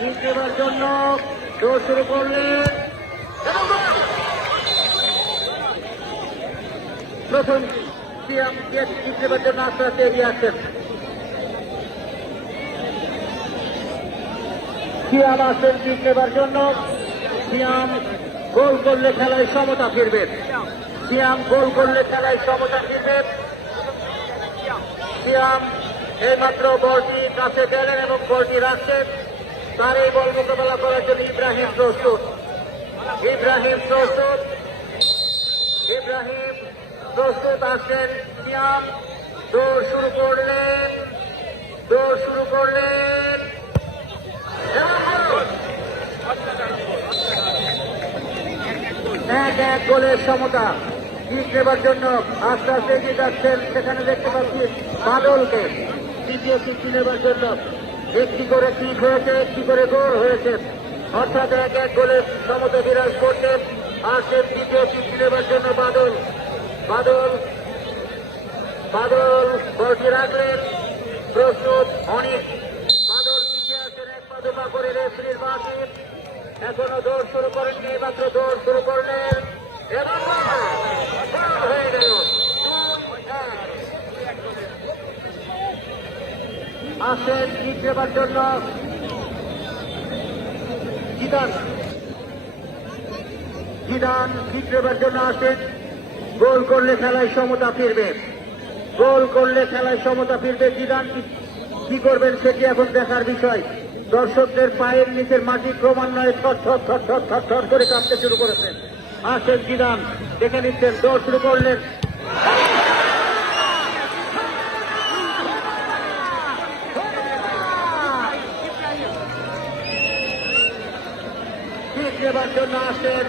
নেবার জন্য দৌড় শুরু করলেন! প্রথম সিয়াম কিক নেবার জন্য আস্তে আস্তে এগিয়ে আসছেন। সিয়াম আসছেন নেবার জন্য। সিয়াম গোল করলে খেলায় সমতা ফিরবে। সিয়াম গোল করলে খেলায় সমতা ফিরবে। সিয়াম এইমাত্র বলটি কাছে গেলেন এবং বলটি রাখছেন। তার এই বল মোকাবেলা করার জন্য ইব্রাহিম প্রস্তুত। ইব্রাহিম প্রস্তুত। ইব্রাহিম প্রস্তুত আসছেন সিয়াম দৌড় শুরু করলেন। দৌড় শুরু করলেন! এক এক গোলের সমতা। কিক নেবার জন্য আস্তে আস্তে এগিয়ে যাচ্ছেন। সেখানে দেখতে পাচ্ছি বাদলকে। দ্বিতীয় কিকটি নেবার জন্য। একটি করে কিক হয়েছে, একটি করে গোল হয়েছে। অর্থাৎ এক এক গোলের সমতা বিরাজ করছে আসছেন দ্বিতীয় কিকটি নেবার জন্য বাদল। বাদল বাদল, বলটি রাখলেন। প্রস্তুত, অনেক। বাদল পিছিয়ে আছেন, এক পা দুপা করে রেফরির বাকি এখনও দৌড় শুরু করেননি, মাত্র দৌড় শুরু করলেন। এবং হয়ে গেল দুই এক। আসেন কিক দেবার জন্য। দেবার জন্য আসেন। গোল করলে খেলায় সমতা ফিরবে। গোল করলে খেলায় সমতা ফিরবে জিদান। কি- কি করবেন সেটি এখন দেখার বিষয়। দর্শকদের পায়ের নিচের মাটি ক্রমান্বয়ে থর থর থর থর থর থর করে কাঁপতে শুরু করেছেন আসেন জিদান। দেখে নিচ্ছেন দৌড় শুরু করলেন। নেবার জন্য আসেন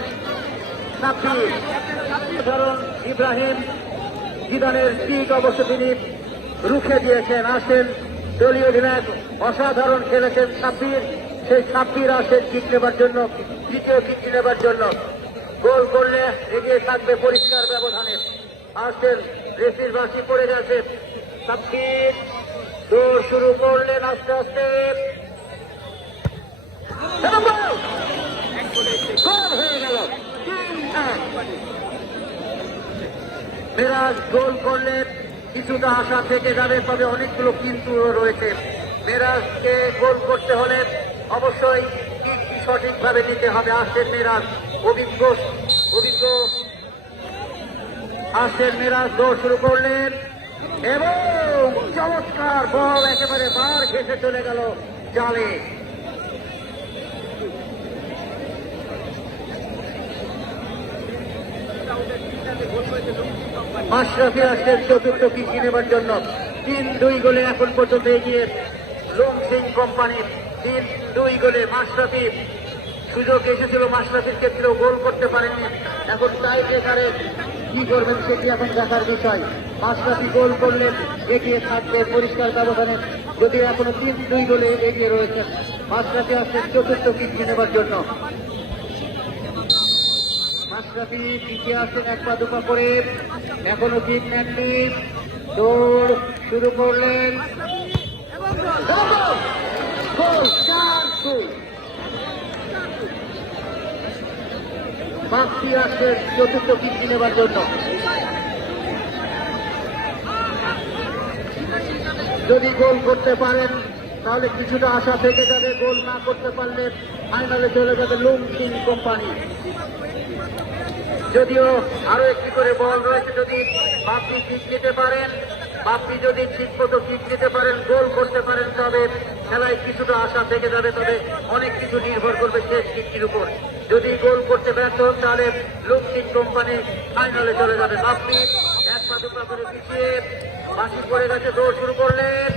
ইব্রাহিম জিদানের অবশ্য তিনি রুখে দিয়েছেন। আসেন দলীয় অধিনায়ক অসাধারণ খেলেছেন সাব্বির। সেই সাব্বির আসেন কিক নেবার জন্য দ্বিতীয় কিক নেবার জন্য। গোল করলে এগিয়ে থাকবে পরিষ্কার ব্যবধানে। আসেন রেসির বাসি পড়ে গেছে। সাব্বির দৌড় শুরু করলেন আস্তে আস্তে এবং গোল! গোল হয়ে গেল তিন এক মেরাজ গোল করলে কিছুটা আশা থেকে যাবে, তবে অনেকগুলো কিন্তু রয়েছে। মেরাজকে গোল করতে হলে অবশ্যই কিকটি সঠিকভাবে নিতে হবে? আসছেন মেরাজ, অভিজ্ঞ অভিজ্ঞ। আসছেন মেরাজ, দৌড় শুরু করলেন এবং চমৎকার বল, একেবারে বার ঘেসে চলে গেল জালে। মাশরাফি আসছেন চতুর্থ কিকি নেবার জন্য। তিন দুই গোলে এখন পর্যন্ত এগিয়ে লোম সিং কোম্পানি। তিন দুই গোলে মাশরাফি। সুযোগ এসেছিল মাশরাফির ক্ষেত্রেও, গোল করতে পারেননি এখন তাই বেকারে কি করবেন সেটি এখন দেখার বিষয়। মাশরাফি গোল করলে এগিয়ে থাকবে পরিষ্কার ব্যবধানে। যদি এখনও তিন দুই গোলে এগিয়ে রয়েছেন মাশরাফি আসছেন চতুর্থ কিকি নেবার জন্য। আসছেন এক দুপা করে। এখনও ঠিক নেননি। দৌড় শুরু করলেন। দুই। আসছেন চতুর্থ কিস্তি নেবার জন্য। যদি গোল করতে পারেন, তাহলে কিছুটা আশা থেকে যাবে। গোল না করতে পারলে ফাইনালে চলে যাবে লুম সিং কোম্পানি। যদিও আরও একটি করে বল রয়েছে, যদি বাপ্পি কিক নিতে পারেন, বাপ্পি যদি ঠিক মতো কিক নিতে পারেন, গোল করতে পারেন, তবে খেলায় কিছুটা আশা থেকে যাবে, তবে অনেক কিছু নির্ভর করবে শেষ কিকটির উপর। যদি গোল করতে ব্যর্থ হন, তাহলে লুকসিং কোম্পানি ফাইনালে চলে যাবে। বাপ্পি এক পা দুপা করে পিছিয়ে বাসি পড়ে গেছে, দৌড় শুরু করলেন।